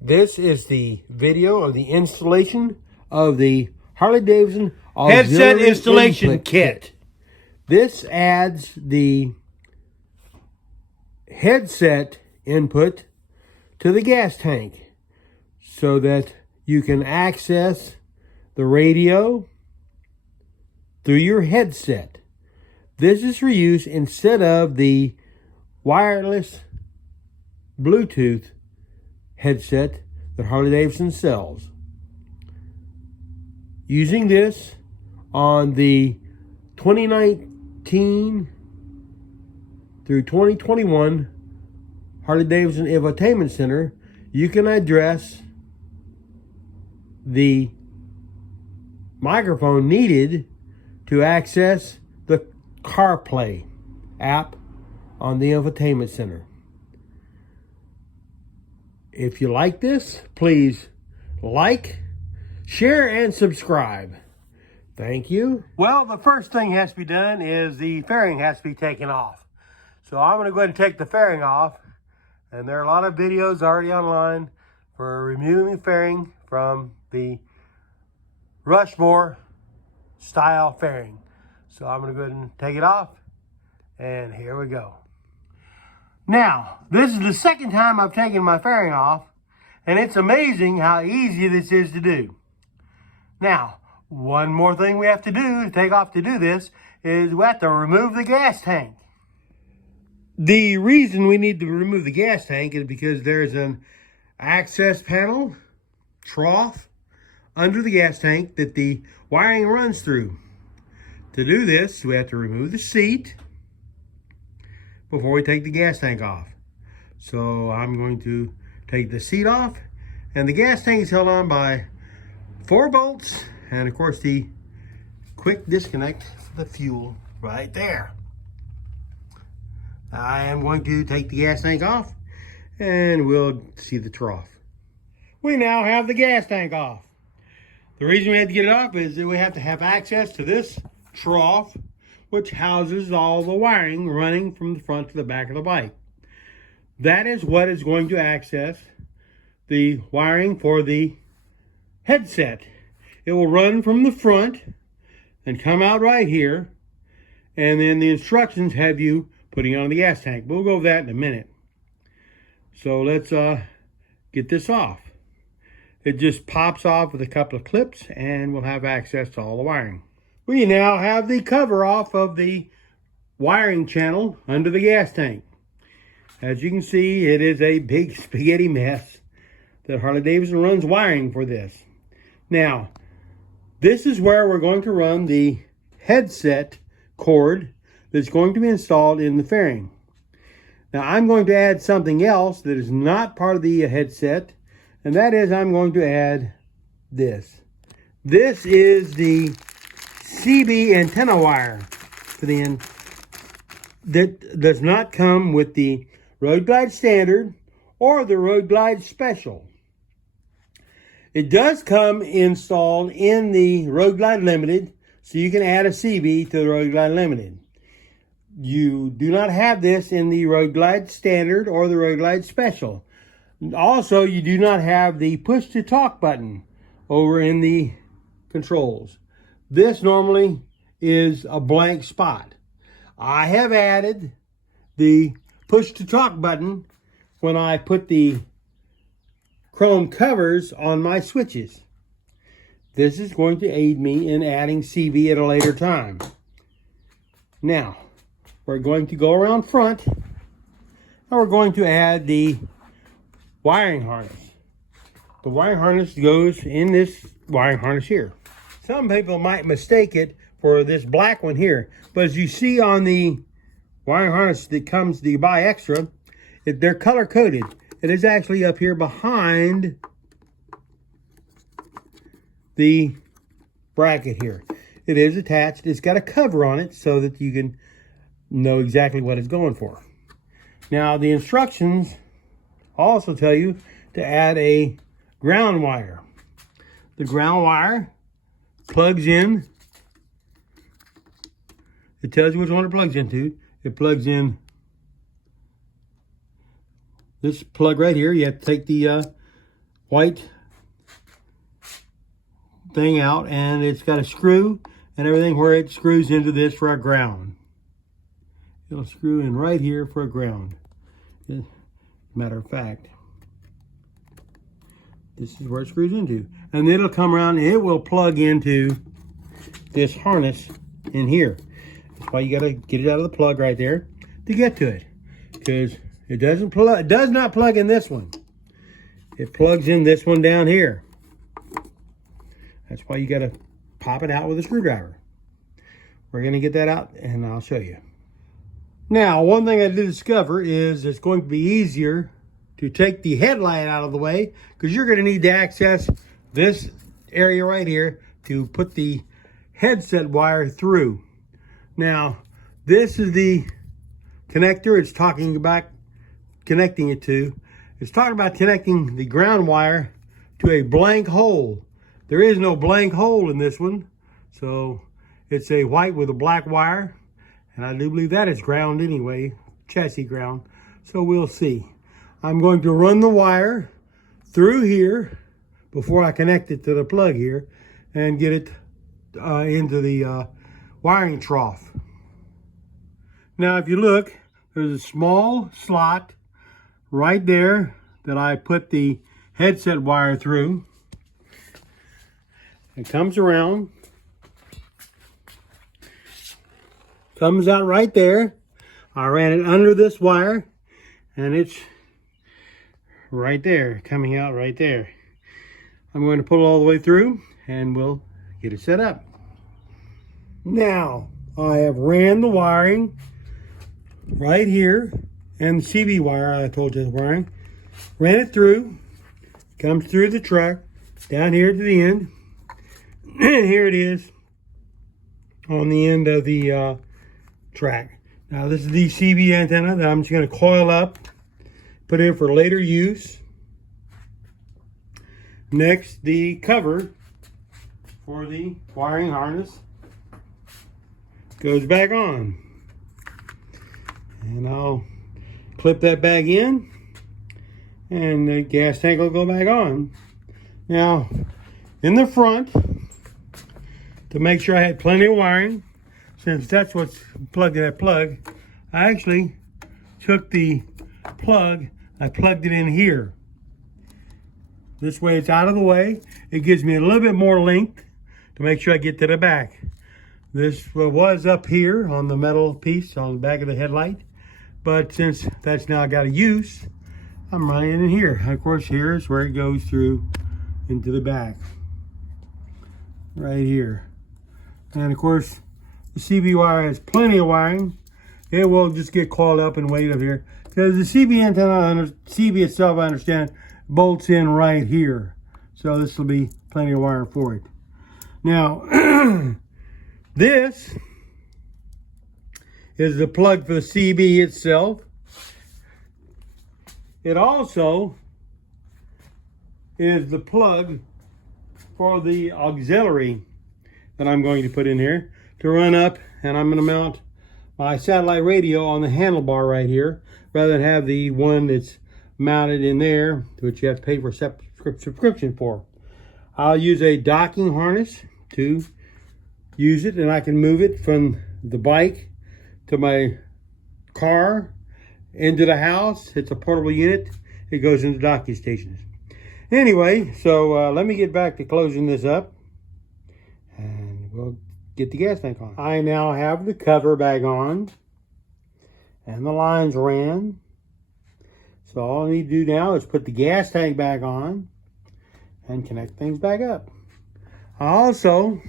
This is the video of the installation of the Harley-Davidson headset installation kit. This adds the headset input to the gas tank so that you can access the radio through your headset. This is for use instead of the wireless Bluetooth headset that Harley-Davidson sells. Using this on the 2019 through 2021 Harley-Davidson Infotainment Center, you can address the microphone needed to access the CarPlay app on the Infotainment Center. If you like this, please like, share, and subscribe. Thank you. Well, the first thing has to be done is the fairing has to be taken off. So I'm going to go ahead and take the fairing off. And there are a lot of videos already online for removing the fairing from the Rushmore style fairing. So I'm going to go ahead and take it off. And here we go. Now, this is the second time I've taken my fairing off, and it's amazing how easy this is to do. Now, one more thing we have to do to take off to do this is we have to remove the gas tank. The reason we need to remove the gas tank is because there's an access panel, trough, under the gas tank that the wiring runs through. To do this, we have to remove the seat before we take the gas tank off. So I'm going to take the seat off, and the gas tank is held on by 4 bolts, and of course the quick disconnect for the fuel right there. I am going to take the gas tank off, and we'll see the trough. We now have the gas tank off. The reason we had to get it off is that we have to have access to this trough, which houses all the wiring running from the front to the back of the bike. That is what is going to access the wiring for the headset. It will run from the front and come out right here, and then the instructions have you putting on the gas tank. We'll go over that in a minute. So let's get this off. It just pops off with a couple of clips, and we'll have access to all the wiring. We now have the cover off of the wiring channel under the gas tank. As you can see, it is a big spaghetti mess that Harley-Davidson runs wiring for this. Now, this is where we're going to run the headset cord that's going to be installed in the fairing. Now, I'm going to add something else that is not part of the headset, and that is I'm going to add this. This is the CB antenna wire for the end that does not come with the Road Glide Standard or the Road Glide Special. It does come installed in the Road Glide Limited, so you can add a CB to the Road Glide Limited. You do not have this in the Road Glide Standard or the Road Glide Special. Also, you do not have the push-to-talk button over in the controls. This normally is a blank spot. I have added the push-to-talk button when I put the chrome covers on my switches. This is going to aid me in adding CV at a later time. Now, we're going to go around front, and we're going to add the wiring harness. The wiring harness goes in this wiring harness here. Some people might mistake it for this black one here, but as you see on the wiring harness that comes to buy extra, they're color coded. It is actually up here behind the bracket here. It is attached. It's got a cover on it so that you can know exactly what it's going for. Now, the instructions also tell you to add a ground wire. The ground wire plugs in. It tells you which one it plugs into. It plugs in this plug right here. You have to take the white thing out, and it's got a screw and everything where it screws into this for a ground. It'll screw in right here for a ground. Matter of fact, this is where it screws into. And it'll come around and it will plug into this harness in here. That's why you gotta get it out of the plug right there to get to it. Because it does not plug in this one. It plugs in this one down here. That's why you gotta pop it out with a screwdriver. We're gonna get that out and I'll show you. Now, one thing I did discover is it's going to be easier to take the headlight out of the way, because you're going to need to access this area right here to put the headset wire through. Now, this is the connector it's talking about connecting it to. It's talking about connecting the ground wire to a blank hole. There is no blank hole in this one, so it's a white with a black wire. And I do believe that is ground anyway, chassis ground. So we'll see. I'm going to run the wire through here before I connect it to the plug here and get it into the wiring trough. Now, if you look, there's a small slot right there that I put the headset wire through. It comes around. Comes out right there. I ran it under this wire and it's right there, coming out right there. I'm going to pull it all the way through and we'll get it set up. Now, I have ran the wiring right here and the CB wire I told you the wiring. Ran it through, comes through the truck, down here to the end. And here it is on the end of the track. Now this is the CB antenna that I'm just going to coil up, put in for later use. Next, the cover for the wiring harness goes back on. And I'll clip that back in and the gas tank will go back on. Now, in the front, to make sure I had plenty of wiring, since that's what's plugged in that plug, I actually took the plug, I plugged it in here. This way it's out of the way. It gives me a little bit more length to make sure I get to the back. This was up here on the metal piece on the back of the headlight, but since that's now got a use, I'm running it in here. Of course, here's where it goes through into the back. Right here. And of course, the CB wire has plenty of wiring. It will just get coiled up and weighted up here. Because the CB antenna, CB itself, I understand, bolts in right here. So this will be plenty of wire for it. Now, this is the plug for the CB itself. It also is the plug for the auxiliary that I'm going to put in here to run up, and I'm going to mount my satellite radio on the handlebar right here rather than have the one that's mounted in there, which you have to pay for a subscription for. I'll use a docking harness to use it, and I can move it from the bike to my car into the house. It's a portable unit. It goes into docking stations. Anyway, so let me get back to closing this up and we'll get the gas tank on. I now have the cover back on and the lines ran. So all I need to do now is put the gas tank back on and connect things back up. I also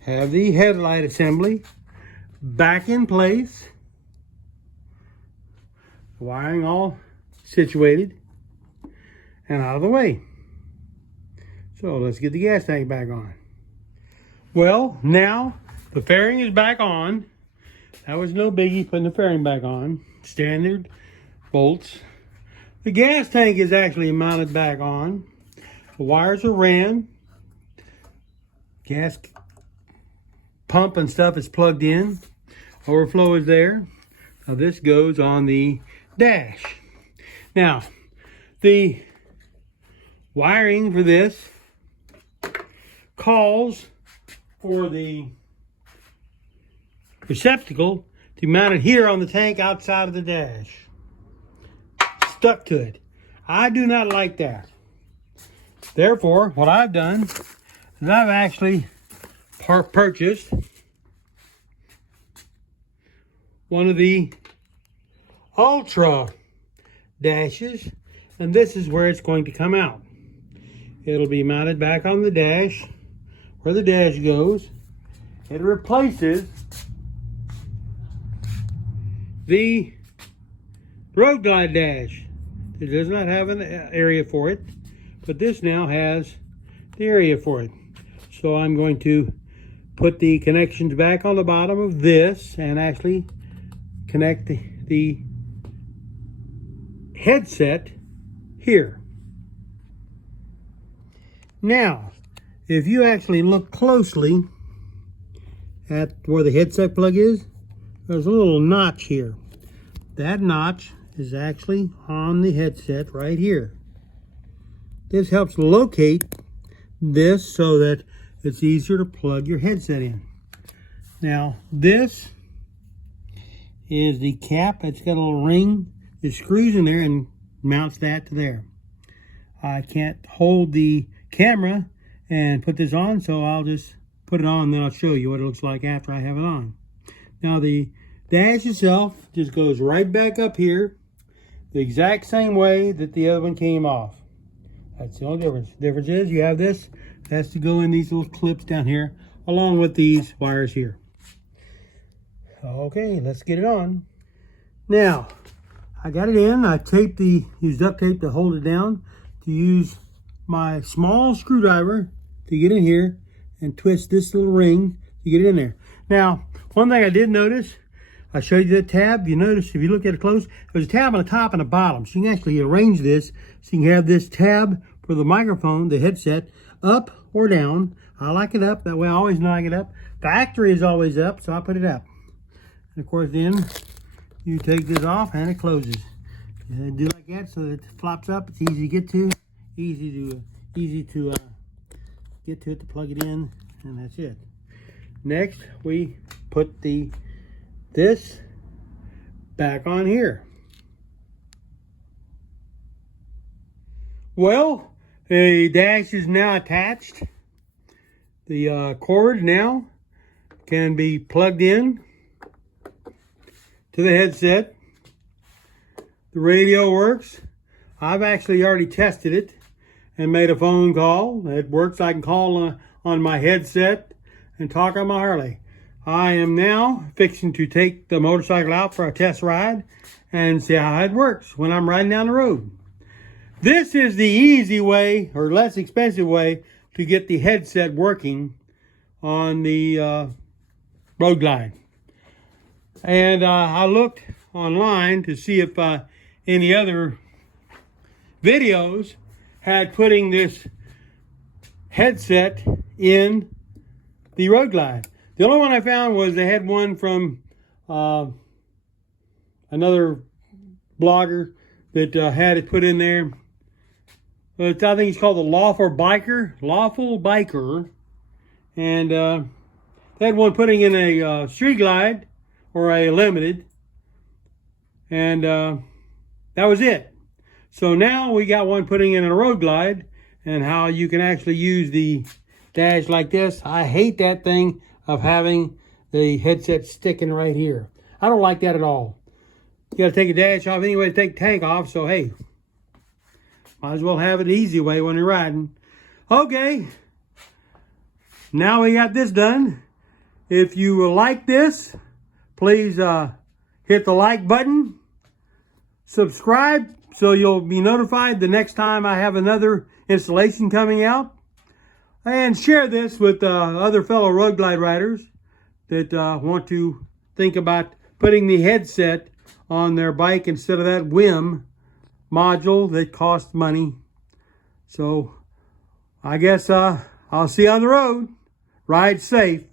have the headlight assembly back in place. Wiring all situated and out of the way. So let's get the gas tank back on. Well, now the fairing is back on. That was no biggie, putting the fairing back on. Standard bolts. The gas tank is actually mounted back on. The wires are ran. Gas pump and stuff is plugged in. Overflow is there. Now this goes on the dash. Now, the wiring for this calls for the receptacle to mount it here on the tank outside of the dash. Stuck to it. I do not like that. Therefore, what I've done is I've actually purchased one of the Ultra dashes, and this is where it's going to come out. It'll be mounted back on the dash where the dash goes. It replaces the Road Glide dash. It does not have an area for it, but this now has the area for it. So I'm going to put the connections back on the bottom of this and actually connect the headset here. Now, if you actually look closely at where the headset plug is, there's a little notch here. That notch is actually on the headset right here. This helps locate this so that it's easier to plug your headset in. Now, this is the cap. It's got a little ring. It screws in there and mounts that to there. I can't hold the camera and put this on, so I'll just put it on and then I'll show you what it looks like after I have it on. Now the dash itself just goes right back up here the exact same way that the other one came off. That's the only difference. The difference is you have this, it has to go in these little clips down here along with these wires here. Okay, let's get it on. Now, I got it in. I used duct tape to hold it down, to use my small screwdriver to get in here and twist this little ring to get it in there. Now, one thing I did notice, I showed you that tab. You notice, if you look at it close, there's a tab on the top and the bottom. So you can actually arrange this so you can have this tab for the microphone, the headset, up or down. I like it up. That way I always know I get up. Factory is always up, so I put it up. And of course, then you take this off and it closes. And do like that so that it flops up. It's easy to get to, easy to get to it, to plug it in, and that's it. Next, we put this back on here. Well, the dash is now attached. The cord now can be plugged in to the headset. The radio works. I've actually already tested it and made a phone call. It works. I can call on my headset and talk on my Harley. I am now fixing to take the motorcycle out for a test ride and see how it works when I'm riding down the road. This is the easy way, or less expensive way, to get the headset working on the Road Glide. And I looked online to see if any other videos had putting this headset in the Road Glide. The only one I found was they had one from another blogger that had it put in there. But I think it's called the Lawful Biker. And they had one putting in a Street Glide or a Limited. And that was it. So now we got one putting in a Road Glide, and how you can actually use the dash like this. I hate that thing of having the headset sticking right here. I don't like that at all. You got to take a dash off anyway to take the tank off, so hey, might as well have it the easy way when you're riding. Okay, now we got this done. If you like this, please hit the like button, subscribe so you'll be notified the next time I have another installation coming out, and share this with other fellow Road Glide riders that want to think about putting the headset on their bike instead of that WIM module that costs money. So I guess I'll see you on the road. Ride safe.